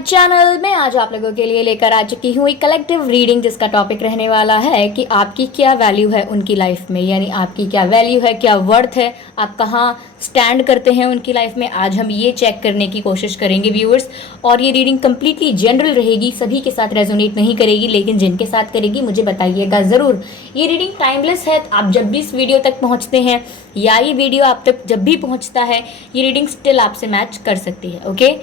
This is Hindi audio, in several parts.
चैनल। मैं आज आप लोगों के लिए लेकर आ चुकी हूँ एक कलेक्टिव रीडिंग जिसका टॉपिक रहने वाला है कि आपकी क्या वैल्यू है उनकी लाइफ में, यानी आपकी क्या वैल्यू है, क्या वर्थ है, आप कहाँ स्टैंड करते हैं उनकी लाइफ में। आज हम ये चेक करने की कोशिश करेंगे व्यूअर्स। और ये रीडिंग कम्प्लीटली जनरल रहेगी, सभी के साथ रेजोनेट नहीं करेगी, लेकिन जिनके साथ करेगी मुझे बताइएगा ज़रूर। ये रीडिंग टाइमलेस है। आप जब भी इस वीडियो तक पहुँचते हैं या ये वीडियो आप तक जब भी पहुँचता है, ये रीडिंग स्टिल आपसे मैच कर सकती है। ओके,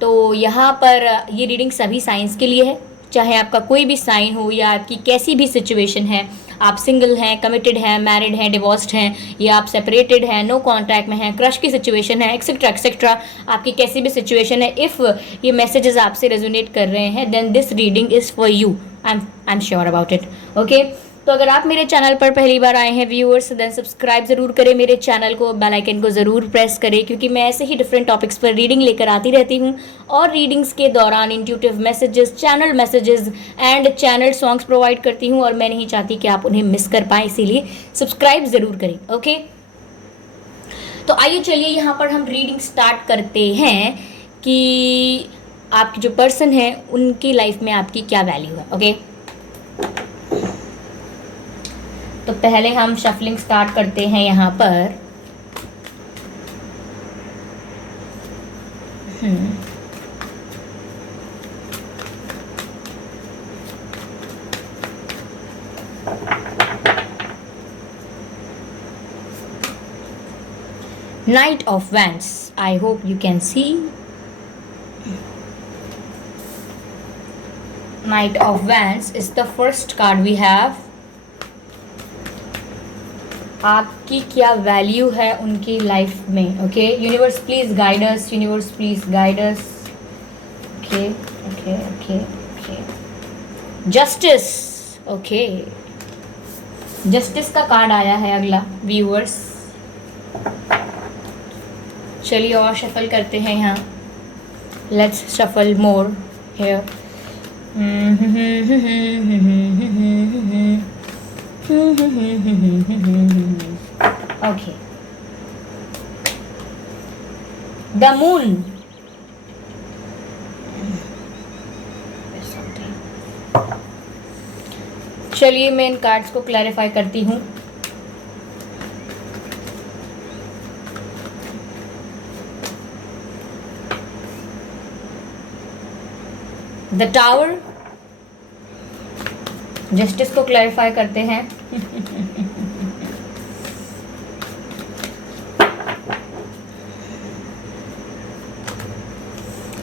तो यहाँ पर ये रीडिंग सभी साइंस के लिए है, चाहे आपका कोई भी साइन हो या आपकी कैसी भी सिचुएशन है। आप सिंगल हैं, कमिटेड हैं, मैरिड हैं, डिवोर्स्ड हैं, या आप सेपरेटेड हैं, नो कॉन्टैक्ट में हैं, क्रश की सिचुएशन है, एक्सेट्रा एक्सेट्रा। आपकी कैसी भी सिचुएशन है, इफ़ ये मैसेजेस आपसे रेजोनेट कर रहे हैं then this reading is for you. I am sure about it. Okay, तो अगर आप मेरे चैनल पर पहली बार आए हैं व्यूअर्स, देन सब्सक्राइब ज़रूर करें मेरे चैनल को, बेल आइकन को ज़रूर प्रेस करें, क्योंकि मैं ऐसे ही डिफरेंट टॉपिक्स पर रीडिंग लेकर आती रहती हूँ। और रीडिंग्स के दौरान intuitive messages, channel messages and channel songs provide करती हूँ, और मैं नहीं चाहती कि आप उन्हें मिस कर पाएँ, इसीलिए सब्सक्राइब ज़रूर करें। ओके, तो आइए चलिए यहाँ पर हम रीडिंग स्टार्ट करते हैं कि आपकी जो पर्सन है उनकी लाइफ में आपकी क्या वैल्यू है। ओके, तो पहले हम शफलिंग स्टार्ट करते हैं यहाँ पर। Knight of Wands. I hope you can see. Knight of Wands is the first card we have. आपकी क्या वैल्यू है उनकी लाइफ में। Okay, universe please guide us, universe please guide us. Okay okay okay okay, justice. Okay, justice का कार्ड आया है अगला व्यूअर्स। चलिए और शफल करते हैं यहाँ। Let's shuffle more here. Okay. The moon. चलिए मैं इन कार्ड्स को क्लैरिफाई करती हूँ। द टावर, जस्टिस को क्लैरिफाई करते हैं।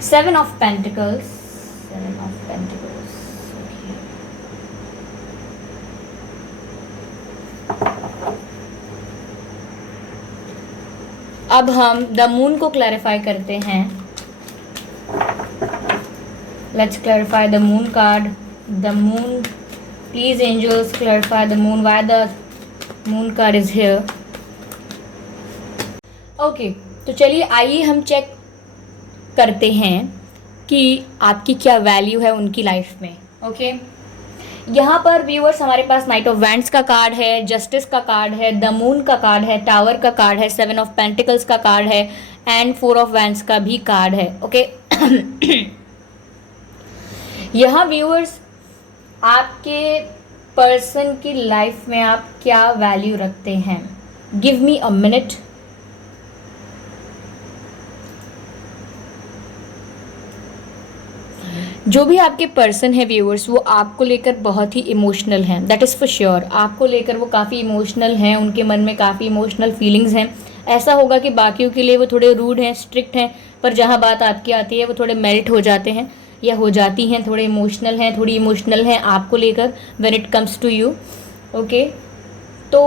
Seven of pentacles, seven of pentacles. अब हम द मून को क्लैरिफाई करते हैं। Let's clarify the moon card. The moon, please angels clarify the moon, why the moon card is here. Okay, तो चलिए आइए हम चेक करते हैं कि आपकी क्या वैल्यू है उनकी लाइफ में। ओके, यहाँ पर व्यूअर्स हमारे पास नाइट ऑफ वैंड्स का कार्ड है, जस्टिस का कार्ड है, द मून का कार्ड है, टावर का कार्ड है, सेवन ऑफ पेंटिकल्स का कार्ड है एंड फोर ऑफ वैंड्स का भी कार्ड है। ओके, यहाँ व्यूअर्स आपके पर्सन की लाइफ में आप क्या वैल्यू रखते हैं। Give me a minute. जो भी आपके पर्सन है व्यूअर्स, वो आपको लेकर बहुत ही इमोशनल हैं, दैट इज़ फॉर श्योर। आपको लेकर वो काफ़ी इमोशनल हैं, उनके मन में काफ़ी इमोशनल फीलिंग्स हैं। ऐसा होगा कि बाकियों के लिए वो थोड़े रूड हैं, स्ट्रिक्ट हैं, पर जहाँ बात आपकी आती है वो थोड़े मेल्ट हो जाते हैं या हो जाती हैं, थोड़े इमोशनल हैं, थोड़ी इमोशनल हैं आपको लेकर when it comes to you. Okay, तो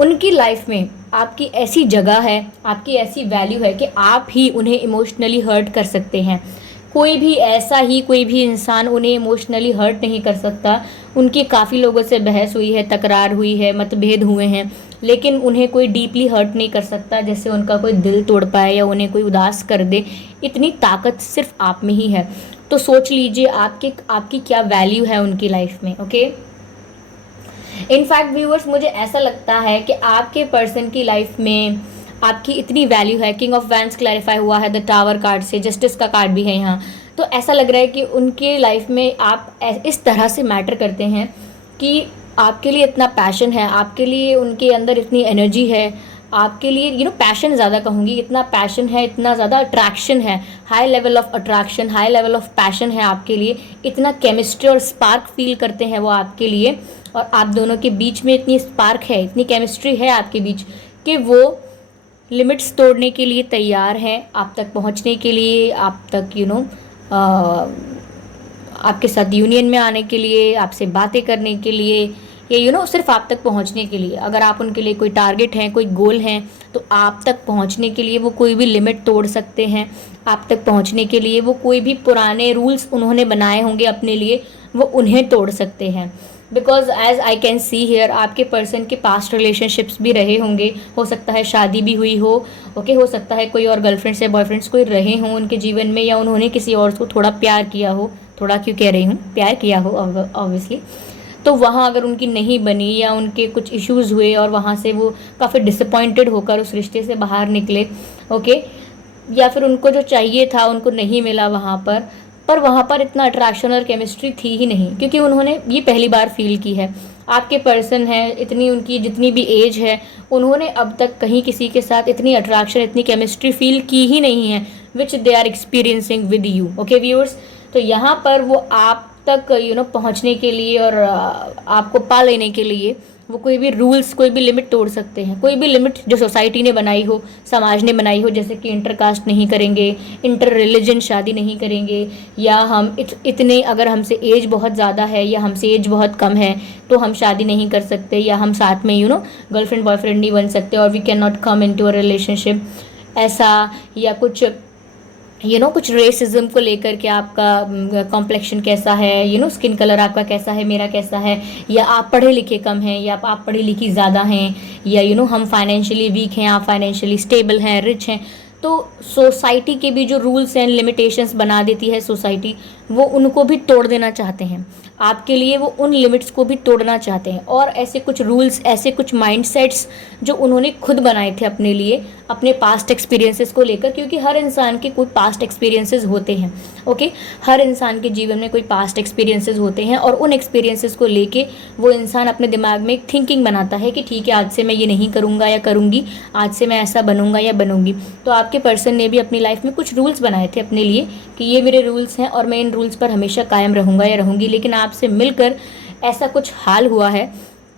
उनकी लाइफ में आपकी ऐसी जगह है, आपकी ऐसी वैल्यू है कि आप ही उन्हें इमोशनली हर्ट कर सकते हैं। कोई भी इंसान उन्हें इमोशनली हर्ट नहीं कर सकता। उनकी काफ़ी लोगों से बहस हुई है, तकरार हुई है, मतभेद हुए हैं, लेकिन उन्हें कोई डीपली हर्ट नहीं कर सकता, जैसे उनका कोई दिल तोड़ पाए या उन्हें कोई उदास कर दे। इतनी ताकत सिर्फ आप में ही है। तो सोच लीजिए आपकी क्या वैल्यू है उनकी लाइफ में। ओके, इनफैक्ट व्यूअर्स, मुझे ऐसा लगता है कि आपके पर्सन की लाइफ में आपकी इतनी वैल्यू है। किंग ऑफ वैंड्स क्लैरिफाई हुआ है द टावर कार्ड से, जस्टिस का कार्ड भी है यहाँ। तो ऐसा लग रहा है कि उनके लाइफ में आप इस तरह से मैटर करते हैं कि आपके लिए इतना पैशन है, आपके लिए उनके अंदर इतनी एनर्जी है, आपके लिए पैशन ज़्यादा कहूँगी, इतना पैशन है, इतना ज़्यादा अट्रैक्शन है, high level of attraction, high level of passion है आपके लिए, इतना केमिस्ट्री और स्पार्क फील करते हैं वो आपके लिए, और आप दोनों के बीच में इतनी स्पार्क है, इतनी केमिस्ट्री है आपके बीच कि वो लिमिट्स तोड़ने के लिए तैयार हैं, आप तक पहुंचने के लिए, आप तक आपके साथ यूनियन में आने के लिए, आपसे बातें करने के लिए, या सिर्फ आप तक पहुंचने के लिए। अगर आप उनके लिए कोई टारगेट हैं, कोई गोल हैं, तो आप तक पहुंचने के लिए वो कोई भी लिमिट तोड़ सकते हैं। आप तक पहुंचने के लिए वो कोई भी पुराने रूल्स उन्होंने बनाए होंगे अपने लिए, वो उन्हें तोड़ सकते हैं। Because as I can see here, आपके पर्सन के पास्ट रिलेशनशिप्स भी रहे होंगे, हो सकता है शादी भी हुई हो, ओके, हो सकता है कोई और गर्लफ्रेंड्स या बॉयफ्रेंड्स कोई रहे हों उनके जीवन में, या उन्होंने किसी और को थोड़ा प्यार किया हो, थोड़ा क्यों कह रही हूँ, प्यार किया हो ऑब्वियसली। तो वहाँ अगर उनकी नहीं बनी या उनके कुछ इश्यूज़ हुए और वहाँ से वो काफ़ी डिसअपॉइंटेड होकर उस रिश्ते से बाहर निकले, ओके, या फिर उनको जो चाहिए था उनको नहीं मिला वहाँ पर वहाँ पर इतना अट्रैक्शन और केमिस्ट्री थी ही नहीं, क्योंकि उन्होंने ये पहली बार फील की है। आपके पर्सन है, इतनी उनकी जितनी भी एज है, उन्होंने अब तक कहीं किसी के साथ इतनी अट्रैक्शन, इतनी केमिस्ट्री फील की ही नहीं है, which they are experiencing with you, okay viewers. तो यहाँ पर वो आप तक पहुँचने के लिए और आपको पा लेने के लिए वो कोई भी रूल्स, कोई भी लिमिट तोड़ सकते हैं, कोई भी लिमिट जो सोसाइटी ने बनाई हो, समाज ने बनाई हो, जैसे कि इंटर कास्ट नहीं करेंगे, इंटर रिलीजन शादी नहीं करेंगे, या हम इतने, अगर हमसे एज बहुत ज़्यादा है या हमसे एज बहुत कम है तो हम शादी नहीं कर सकते, या हम साथ में गर्लफ्रेंड बॉयफ्रेंड नहीं बन सकते, और we can not come in to a relationship, ऐसा, या कुछ कुछ रेसिज्म को लेकर के आपका कॉम्प्लेक्शन कैसा है, स्किन कलर आपका कैसा है, मेरा कैसा है, या आप पढ़े लिखे कम हैं या आप पढ़ी लिखी ज़्यादा हैं, या हम फाइनेंशियली वीक हैं, आप फाइनेंशियली स्टेबल हैं, रिच हैं। तो सोसाइटी के भी जो रूल्स एंड लिमिटेशंस बना देती है सोसाइटी, वो उनको भी तोड़ देना चाहते हैं आपके लिए, वो उन लिमिट्स को भी तोड़ना चाहते हैं। और ऐसे कुछ रूल्स, ऐसे कुछ माइंडसेट्स जो उन्होंने खुद बनाए थे अपने लिए, अपने पास्ट एक्सपीरियंसेस को लेकर, क्योंकि हर इंसान के कोई पास्ट एक्सपीरियंसेस होते हैं, ओके, हर इंसान के जीवन में कोई पास्ट एक्सपीरियंसेस होते हैं, और उन एक्सपीरियंसेस को लेके वो इंसान अपने दिमाग में एक थिंकिंग बनाता है कि ठीक है, आज से मैं ये नहीं करूँगा या करूँगी, आज से मैं ऐसा बनूंगा या बनूंगी। तो आपके पर्सन ने भी अपनी लाइफ में कुछ रूल्स बनाए थे अपने लिए कि ये मेरे रूल्स हैं और मैं इन रूल्स पर हमेशा कायम रहूँगा या रहूँगी, लेकिन आपसे मिलकर ऐसा कुछ हाल हुआ है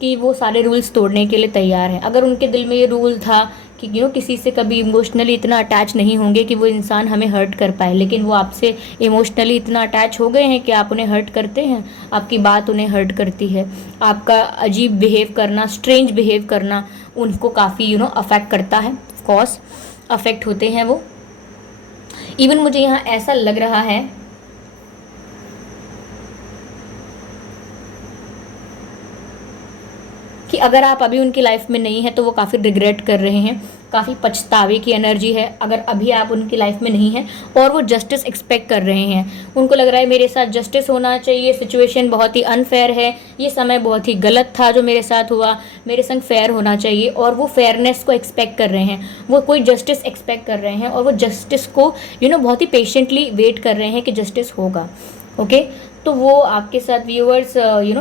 कि वो सारे रूल्स तोड़ने के लिए तैयार हैं। अगर उनके दिल में ये रूल था कि किसी से कभी इमोशनली इतना अटैच नहीं होंगे कि वो इंसान हमें हर्ट कर पाए, लेकिन वो आपसे इमोशनली इतना अटैच हो गए हैं कि आप उन्हें हर्ट करते हैं, आपकी बात उन्हें हर्ट करती है, आपका अजीब बिहेव करना, स्ट्रेंज बिहेव करना उनको काफ़ी अफेक्ट करता है, ऑफ कोर्स अफेक्ट होते हैं वो। इवन मुझे यहाँ ऐसा लग रहा है कि अगर आप अभी उनकी लाइफ में नहीं हैं तो वो काफ़ी रिग्रेट कर रहे हैं, काफ़ी पछतावे की एनर्जी है अगर अभी आप उनकी लाइफ में नहीं हैं, और वो जस्टिस एक्सपेक्ट कर रहे हैं। उनको लग रहा है मेरे साथ जस्टिस होना चाहिए, सिचुएशन बहुत ही अनफेयर है, ये समय बहुत ही गलत था जो मेरे साथ हुआ, मेरे संग फेयर होना चाहिए, और वो फेयरनेस को एक्सपेक्ट कर रहे हैं, वो कोई जस्टिस एक्सपेक्ट कर रहे हैं, और वो जस्टिस को बहुत ही पेशेंटली वेट कर रहे हैं कि जस्टिस होगा, ओके। तो वो आपके साथ व्यूअर्स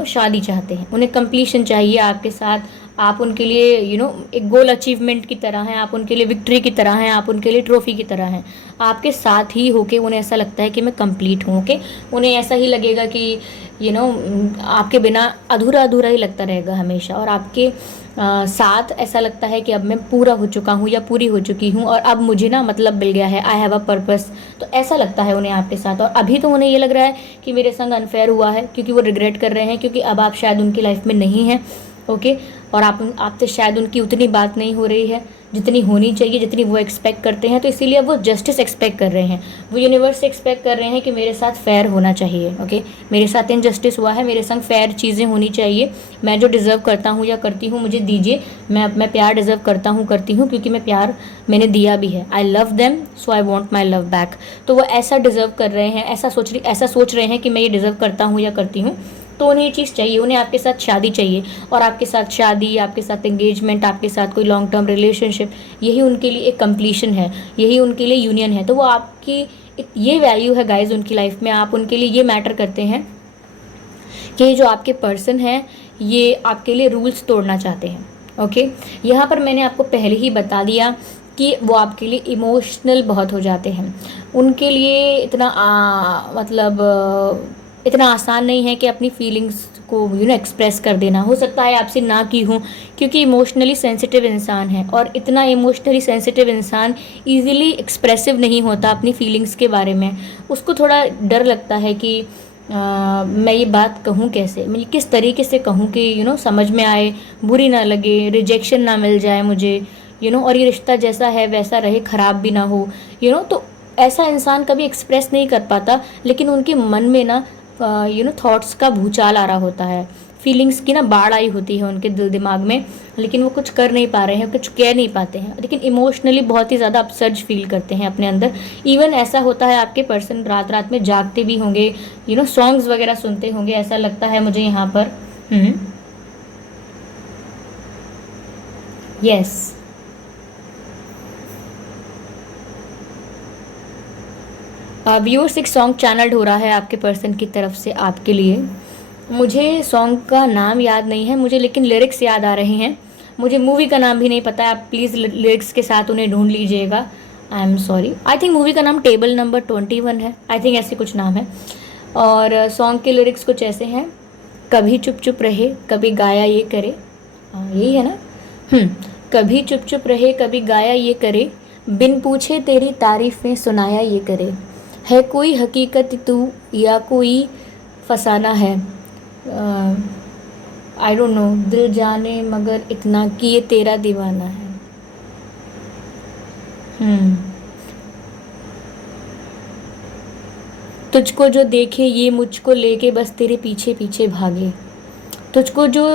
शादी चाहते हैं, उन्हें कंप्लीशन चाहिए आपके साथ, आप उनके लिए एक गोल अचीवमेंट की तरह हैं, आप उनके लिए विक्ट्री की तरह हैं, आप उनके लिए ट्रॉफी की तरह हैं, आपके साथ ही होके उन्हें ऐसा लगता है कि मैं कंप्लीट हूँ, ओके। उन्हें ऐसा ही लगेगा कि आपके बिना अधूरा अधूरा ही लगता रहेगा हमेशा, और आपके साथ ऐसा लगता है कि अब मैं पूरा हो चुका हूँ या पूरी हो चुकी हूँ, और अब मुझे मतलब मिल गया है, आई हैव अ पर्पस। तो ऐसा लगता है उन्हें आपके साथ, और अभी तो उन्हें ये लग रहा है कि मेरे संग अनफेयर हुआ है, क्योंकि वो रिग्रेट कर रहे हैं, क्योंकि अब आप शायद उनकी लाइफ में नहीं हैं, ओके। और आपसे शायद उनकी उतनी बात नहीं हो रही है जितनी होनी चाहिए, जितनी वो एक्सपेक्ट करते हैं, तो इसीलिए वो जस्टिस एक्सपेक्ट कर रहे हैं, वो यूनिवर्स से एक्सपेक्ट कर रहे हैं कि मेरे साथ फेयर होना चाहिए, ओके। मेरे साथ इनजस्टिस हुआ है, मेरे संग फेयर चीज़ें होनी चाहिए, मैं जो डिज़र्व करता हूँ या करती हूँ मुझे दीजिए, मैं प्यार डिज़र्व करता हूँ, करती हूँ, क्योंकि मैं प्यार मैंने दिया भी है, I love them so I want my love back. तो वो ऐसा डिज़र्व कर रहे हैं, ऐसा सोच रहे हैं कि मैं ये डिज़र्व करता हूँ या करती हूँ, तो उन्हें ये चीज़ चाहिए, उन्हें आपके साथ शादी चाहिए, और आपके साथ शादी, आपके साथ एंगेजमेंट, आपके साथ कोई लॉन्ग टर्म रिलेशनशिप, यही उनके लिए एक कंप्लीशन है, यही उनके लिए यूनियन है। तो वो आपकी ये वैल्यू है गाइज उनकी लाइफ में, आप उनके लिए ये मैटर करते हैं कि जो आपके पर्सन हैं ये आपके लिए रूल्स तोड़ना चाहते हैं। ओके, यहाँ पर मैंने आपको पहले ही बता दिया कि वो आपके लिए इमोशनल बहुत हो जाते हैं, उनके लिए इतना इतना आसान नहीं है कि अपनी फीलिंग्स को एक्सप्रेस कर देना। हो सकता है आपसे ना की हूँ, क्योंकि इमोशनली सेंसिटिव इंसान है, और इतना इमोशनली सेंसिटिव इंसान इजीली एक्सप्रेसिव नहीं होता अपनी फीलिंग्स के बारे में। उसको थोड़ा डर लगता है कि मैं ये बात कहूँ कैसे, मैं किस तरीके से कहूँ कि समझ में आए, बुरी ना लगे, रिजेक्शन ना मिल जाए मुझे, और ये रिश्ता जैसा है वैसा रहे, ख़राब भी ना हो, तो ऐसा इंसान कभी एक्सप्रेस नहीं कर पाता। लेकिन उनके मन में ना थॉट्स का भूचाल आ रहा होता है, फीलिंग्स की ना बाढ़ आई होती है उनके दिल दिमाग में, लेकिन वो कुछ कर नहीं पा रहे हैं, कुछ कह नहीं पाते हैं, लेकिन इमोशनली बहुत ही ज़्यादा अपसर्ज फील करते हैं अपने अंदर। इवन ऐसा होता है आपके पर्सन रात रात में जागते भी होंगे, सॉन्ग्स वगैरह सुनते होंगे, ऐसा लगता है मुझे यहाँ पर। यस, व्यूअर्स एक सॉन्ग चैनल्ड हो रहा है आपके पर्सन की तरफ से आपके लिए। मुझे सॉन्ग का नाम याद नहीं है मुझे, लेकिन लिरिक्स याद आ रहे हैं। मुझे मूवी का नाम भी नहीं पता है, आप प्लीज़ लिरिक्स के साथ उन्हें ढूंढ लीजिएगा। I am sorry, I think movie का नाम टेबल नंबर 21 है, आई थिंक ऐसे कुछ नाम है। और सॉन्ग के लिरिक्स कुछ ऐसे हैं, कभी चुप चुप रहे कभी गाया ये करे, यही है ना। कभी चुप चुप रहे कभी गाया ये करे, बिन पूछे तेरी तारीफ़ें सुनाया ये करे, है कोई हकीकत तू या कोई फसाना है, आई डोंट नो, दिल जाने मगर इतना कि ये तेरा दीवाना है। तुझको जो देखे ये मुझको लेके बस तेरे पीछे पीछे भागे, तुझको जो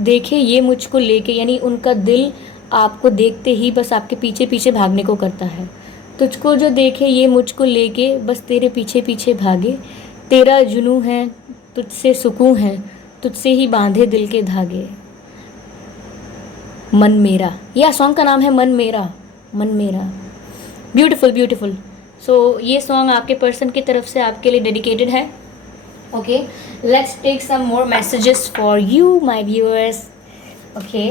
देखे ये मुझको लेके, यानी उनका दिल आपको देखते ही बस आपके पीछे पीछे भागने को करता है। तुझको जो देखे ये मुझको लेके बस तेरे पीछे पीछे भागे, तेरा जुनून है तुझसे सुकून है, तुझसे ही बांधे दिल के धागे, मन मेरा, यह सॉन्ग का नाम है मन मेरा, मन मेरा। Beautiful beautiful. सो ये सॉन्ग आपके पर्सन की तरफ से आपके लिए डेडिकेटेड है। Okay, let's take some more messages for you my viewers. Okay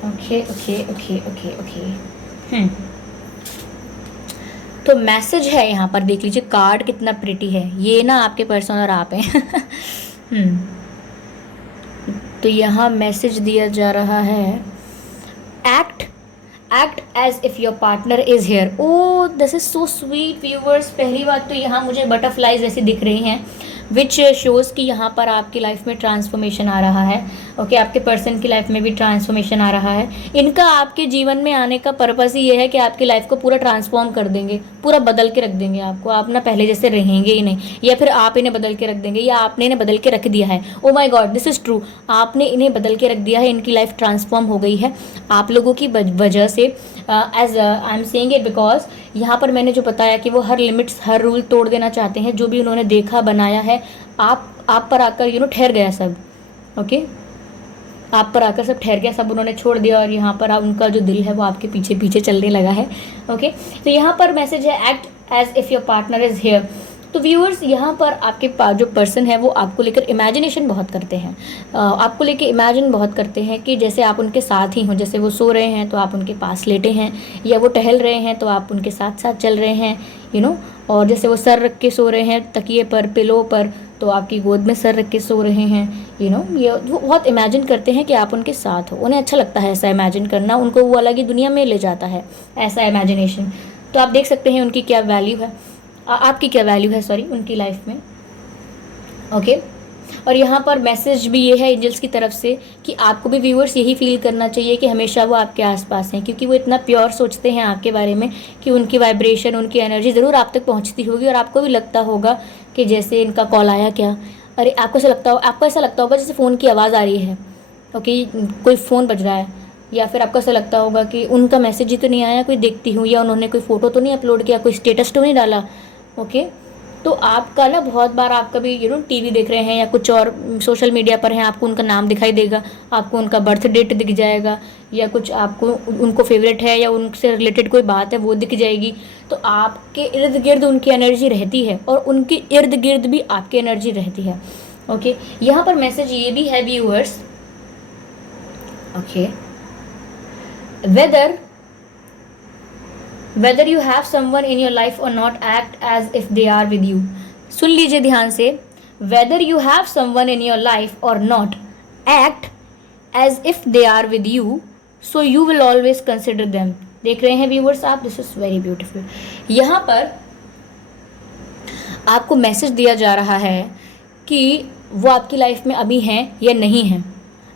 okay okay okay okay okay. तो मैसेज है यहाँ पर, देख लीजिए कार्ड कितना प्रिटी है, ये ना आपके पर्सन और आप हैं। तो यहाँ मैसेज दिया जा रहा है, act as if your partner is here. Oh this is so sweet viewers. पहली बात तो यहाँ मुझे बटरफ्लाइज ऐसी दिख रही हैं, विच शोज़ कि यहाँ पर आपकी लाइफ में ट्रांसफॉर्मेशन आ रहा है। ओके, आपके पर्सन की लाइफ में भी ट्रांसफॉर्मेशन आ रहा है। इनका आपके जीवन में आने का पर्पस ही ये है कि आपकी लाइफ को पूरा ट्रांसफॉर्म कर देंगे, पूरा बदल के रख देंगे आपको। आप ना पहले जैसे रहेंगे ही नहीं, या फिर आप इन्हें बदल के रख देंगे, या आपने इन्हें बदल के रख दिया है। Oh my God, this is true, आपने इन्हें बदल के रख दिया है, इनकी लाइफ ट्रांसफॉर्म हो गई है आप लोगों की वजह से। As I am saying it because यहाँ पर मैंने जो बताया कि वो हर लिमिट्स, हर रूल तोड़ देना चाहते हैं। जो भी उन्होंने देखा बनाया है, आप पर आकर ठहर गया सब। ओके, आप पर आकर सब ठहर गया, सब उन्होंने छोड़ दिया, और यहाँ पर उनका जो दिल है वो आपके पीछे पीछे चलने लगा है। ओके, तो यहाँ पर मैसेज है, act as if your partner is here. तो व्यूअर्स, यहाँ पर आपके जो पर्सन है वो आपको लेकर इमेजिनेशन बहुत करते हैं, आपको लेकर इमेजिन बहुत करते हैं कि जैसे आप उनके साथ ही हों। जैसे वो सो रहे हैं तो आप उनके पास लेटे हैं, या वो टहल रहे हैं तो आप उनके साथ साथ चल रहे हैं, और जैसे वो सर रख के सो रहे हैं तकिए पर, पिलो पर, तो आपकी गोद में सर रख के सो रहे हैं। ये वो बहुत इमेजिन करते हैं कि आप उनके साथ हो। उन्हें अच्छा लगता है ऐसा इमेजिन करना, उनको वो अलग ही दुनिया में ले जाता है ऐसा इमेजिनेशन। तो आप देख सकते हैं उनकी क्या वैल्यू है, आपकी क्या वैल्यू है, सॉरी, उनकी लाइफ में। ओके, और यहाँ पर मैसेज भी ये है एंजल्स की तरफ से कि आपको भी व्यूअर्स यही फील करना चाहिए कि हमेशा वो आपके आसपास हैं, क्योंकि वो इतना प्योर सोचते हैं आपके बारे में कि उनकी वाइब्रेशन, उनकी एनर्जी ज़रूर आप तक पहुँचती होगी, और आपको भी लगता होगा कि जैसे इनका कॉल आया क्या, अरे आपको ऐसा लगता होगा जैसे फ़ोन की आवाज़ आ रही है। ओके, कोई फ़ोन बज रहा है, या फिर आपको ऐसा लगता होगा कि उनका मैसेज ही तो नहीं आया, कोई देखती हूँ, या उन्होंने कोई फ़ोटो तो नहीं अपलोड किया, कोई स्टेटस तो नहीं डाला। ओके, तो आपका ना बहुत बार आप कभी टीवी देख रहे हैं या कुछ और सोशल मीडिया पर हैं, आपको उनका नाम दिखाई देगा, आपको उनका बर्थ डेट दिख जाएगा, या कुछ आपको उनको फेवरेट है या उनसे रिलेटेड कोई बात है वो दिख जाएगी। तो आपके इर्द गिर्द उनकी एनर्जी रहती है और उनके इर्द गिर्द भी आपकी एनर्जी रहती है। ओके, यहाँ पर मैसेज ये भी है viewers, okay, whether you have someone in your life or not, act as if they are with you। सुन लीजिए ध्यान से, whether you have someone in your life or not, act as if they are with you, so you will always consider them। देख रहे हैं व्यूअर्स आप, दिस इज वेरी ब्यूटीफुल। यहाँ पर आपको मैसेज दिया जा रहा है कि वो आपकी लाइफ में अभी हैं या नहीं हैं,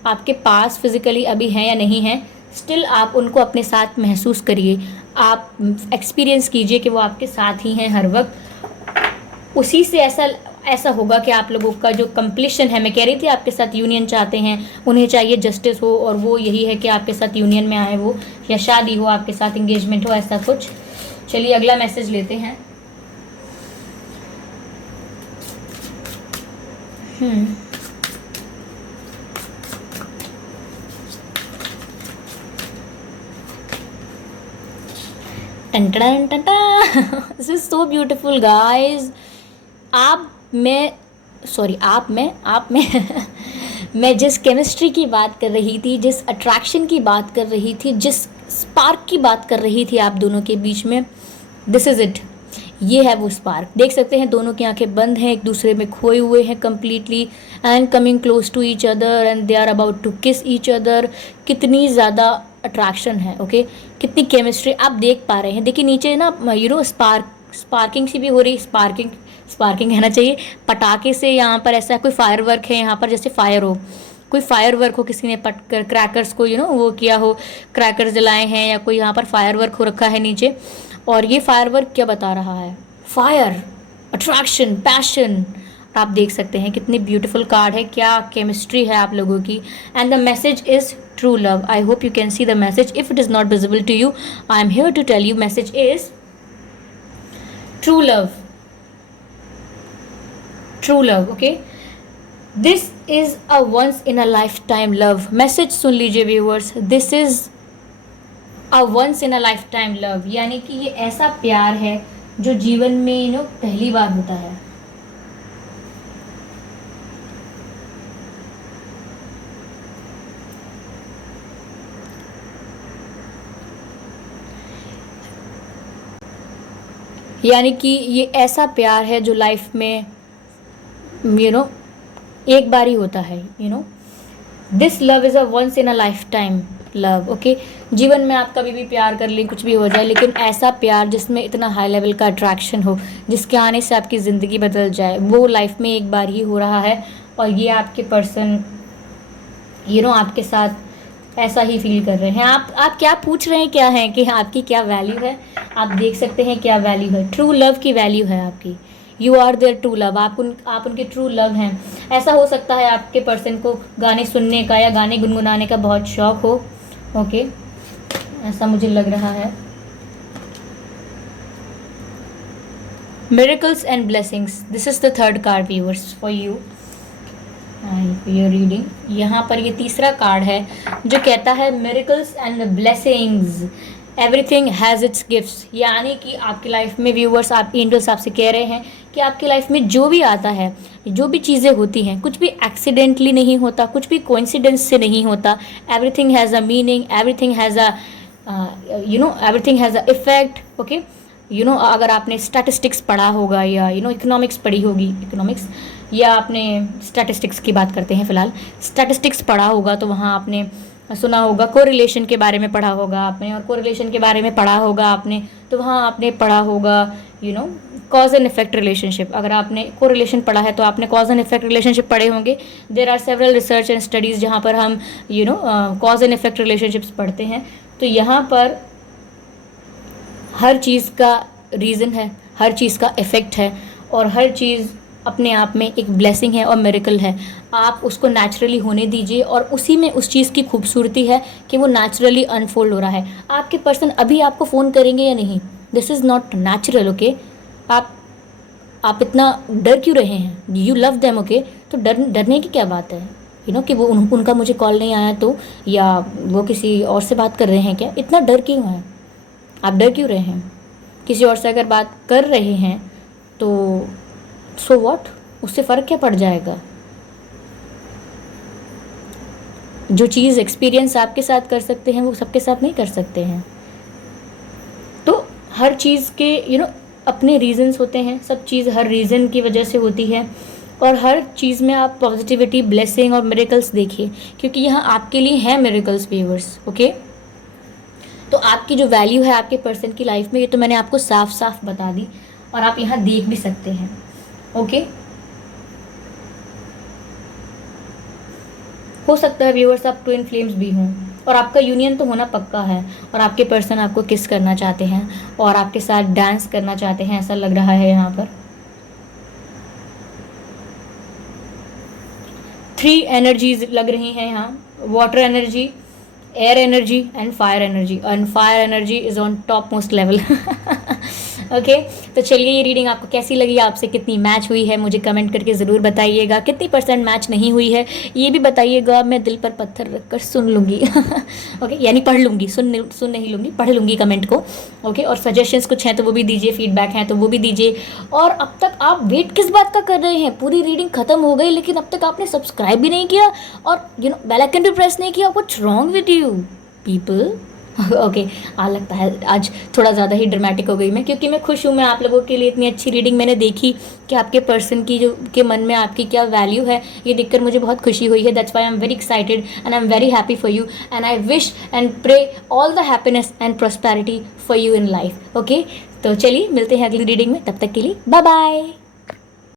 आपके पास फिजिकली अभी हैं या नहीं हैं, स्टिल आप उनको अपने साथ महसूस करिए, आप एक्सपीरियंस कीजिए कि वो आपके साथ ही हैं हर वक्त। उसी से ऐसा होगा कि आप लोगों का जो कंप्लीशन है, मैं कह रही थी आपके साथ यूनियन चाहते हैं, उन्हें चाहिए जस्टिस हो, और वो यही है कि आपके साथ यूनियन में आए वो, या शादी हो आपके साथ, इंगेजमेंट हो, ऐसा कुछ। चलिए अगला मैसेज लेते हैं। This is so beautiful guys. मैं जिस केमिस्ट्री की बात कर रही थी, जिस अट्रैक्शन की बात कर रही थी, जिस स्पार्क की बात कर रही थी आप दोनों के बीच में, दिस इज़ इट। ये है वो स्पार्क। देख सकते हैं दोनों की आंखें बंद हैं, एक दूसरे में खोए हुए हैं completely, and coming close to each other, and they are about to kiss each other. कितनी ज़्यादा अट्रैक्शन है, ओके, कितनी केमिस्ट्री आप देख पा रहे हैं। देखिए नीचे ना स्पार्किंग सी भी हो रही, स्पार्किंग कहना चाहिए, पटाखे से यहाँ पर ऐसा कोई फायर वर्क है, यहाँ पर जैसे फायर हो, कोई फायर वर्क हो, किसी ने पट कर क्रैकर्स को वो किया हो, क्रैकर्स जलाए हैं, या कोई यहाँ पर फायर वर्क हो रखा है नीचे। और ये फायर वर्क क्या बता रहा है? Fire, attraction, passion. आप देख सकते हैं कितनी ब्यूटीफुल कार्ड है, क्या केमिस्ट्री है आप लोगों की। And the message is true love. I hope you can see the message. If it is not visible to you, I am here to tell you, message is true love, true love. Okay, this is a once in a lifetime love. Message सुन लीजिए viewers, this is a once in a lifetime love, यानी कि ये ऐसा प्यार है जो जीवन में पहली बार होता है। यानी कि ये ऐसा प्यार है जो लाइफ में एक बार ही होता है। This love is a once in a lifetime love. Okay, जीवन में आप कभी भी प्यार कर लें, कुछ भी हो जाए, लेकिन ऐसा प्यार जिसमें इतना हाई लेवल का अट्रैक्शन हो, जिसके आने से आपकी ज़िंदगी बदल जाए, वो लाइफ में एक बार ही हो रहा है। और ये आपके पर्सन आपके साथ ऐसा ही फील कर रहे हैं। आप क्या पूछ रहे हैं, क्या है कि आपकी क्या वैल्यू है? आप देख सकते हैं क्या वैल्यू है। ट्रू लव की वैल्यू है आपकी। You are their true love. आप उनके ट्रू लव हैं। ऐसा हो सकता है आपके पर्सन को गाने सुनने का या गाने गुनगुनाने का बहुत शौक हो। ओके, ऐसा मुझे लग रहा है। Miracles and blessings, this is the third card viewers for you your reading. यहाँ पर ये तीसरा कार्ड है जो कहता है miracles and blessings, everything has its gifts. यानी कि आपकी लाइफ में व्यूअर्स, आप एंजल्स आपसे कह रहे हैं कि आपकी लाइफ में जो भी आता है, जो भी चीज़ें होती हैं, कुछ भी एक्सीडेंटली नहीं होता, कुछ भी कोइंसिडेंस से नहीं होता। Everything has a meaning, everything has a everything has a effect. Okay, अगर आपने स्टैटिस्टिक्स पढ़ा होगा या इकोनॉमिक्स पढ़ी होगी, इकोनॉमिक्स या आपने स्टैटिस्टिक्स की बात करते हैं फ़िलहाल, स्टैटिस्टिक्स पढ़ा होगा तो वहाँ आपने सुना होगा, कोरिलेशन के बारे में पढ़ा होगा आपने, और कोरिलेशन के बारे में पढ़ा होगा आपने तो वहाँ आपने पढ़ा होगा कॉज एंड इफेक्ट रिलेशनशिप। अगर आपने कोरिलेशन पढ़ा है तो आपने कॉज एंड इफेक्ट रिलेशनशिप पढ़े होंगे। There are several research and studies जहाँ पर हम कॉज एंड इफेक्ट रिलेशनशिप्स पढ़ते हैं। तो यहाँ पर हर चीज़ का रीज़न है, हर चीज़ का इफ़ेक्ट है, और हर चीज़ अपने आप में एक ब्लेसिंग है और मिरेकल है। आप उसको नेचुरली होने दीजिए, और उसी में उस चीज़ की खूबसूरती है कि वो नेचुरली अनफोल्ड हो रहा है। आपके पर्सन अभी आपको फ़ोन करेंगे या नहीं, this is not natural. Okay, आप आप इतना डर क्यों रहे हैं? यू लव देम, ओके, तो डरने की क्या बात है? कि वो उनका मुझे कॉल नहीं आया तो, या वो किसी और से बात कर रहे हैं क्या? इतना डर क्यों है? आप डर क्यों रहे हैं? किसी और से अगर बात कर रहे हैं तो सो व्हाट, उससे फ़र्क क्या पड़ जाएगा? जो चीज़ एक्सपीरियंस आपके साथ कर सकते हैं वो सबके साथ नहीं कर सकते हैं। तो हर चीज़ के अपने रीज़न्स होते हैं। सब चीज़ हर रीज़न की वजह से होती है, और हर चीज़ में आप पॉजिटिविटी, ब्लेसिंग और मिरेकल्स देखिए, क्योंकि यहाँ आपके लिए हैं मिरेकल्स व्यूअर्स, ओके। तो आपकी जो वैल्यू है आपके पर्सन की लाइफ में, ये तो मैंने आपको साफ साफ बता दी, और आप यहाँ देख भी सकते हैं, ओके। हो सकता है व्यूअर्स आप ट्विन फ्लेम्स भी हों, और आपका यूनियन तो होना पक्का है, और आपके पर्सन आपको किस करना चाहते हैं और आपके साथ डांस करना चाहते हैं, ऐसा लग रहा है यहाँ पर। 3 एनर्जीज लग रही हैं यहाँ, water energy, air energy and fire energy, and fire energy is on top most level. Okay, तो चलिए, ये रीडिंग आपको कैसी लगी, आपसे कितनी मैच हुई है, मुझे कमेंट करके ज़रूर बताइएगा। कितनी % मैच नहीं हुई है ये भी बताइएगा, मैं दिल पर पत्थर रखकर सुन लूँगी। ओके, यानी पढ़ लूँगी, सुन नहीं लूँगी, पढ़ लूँगी कमेंट को। ओके, और सजेशंस कुछ हैं तो वो भी दीजिए, फीडबैक हैं तो वो भी दीजिए। और अब तक आप वेट किस बात का कर रहे हैं? पूरी रीडिंग खत्म हो गई लेकिन अब तक आपने सब्सक्राइब भी नहीं किया, और बेल आइकन भी प्रेस नहीं किया। What's wrong with you people? Okay, लगता है आज थोड़ा ज़्यादा ही ड्रामेटिक हो गई मैं, क्योंकि मैं खुश हूँ। मैं आप लोगों के लिए इतनी अच्छी रीडिंग मैंने देखी कि आपके पर्सन की के मन में आपकी क्या वैल्यू है, ये देखकर मुझे बहुत खुशी हुई है। That's why I am very excited and I am very happy for you, and I wish and pray all the happiness and prosperity for you in life. Okay, तो चलिए मिलते हैं अगली रीडिंग में, तब तक के लिए बाय बाय।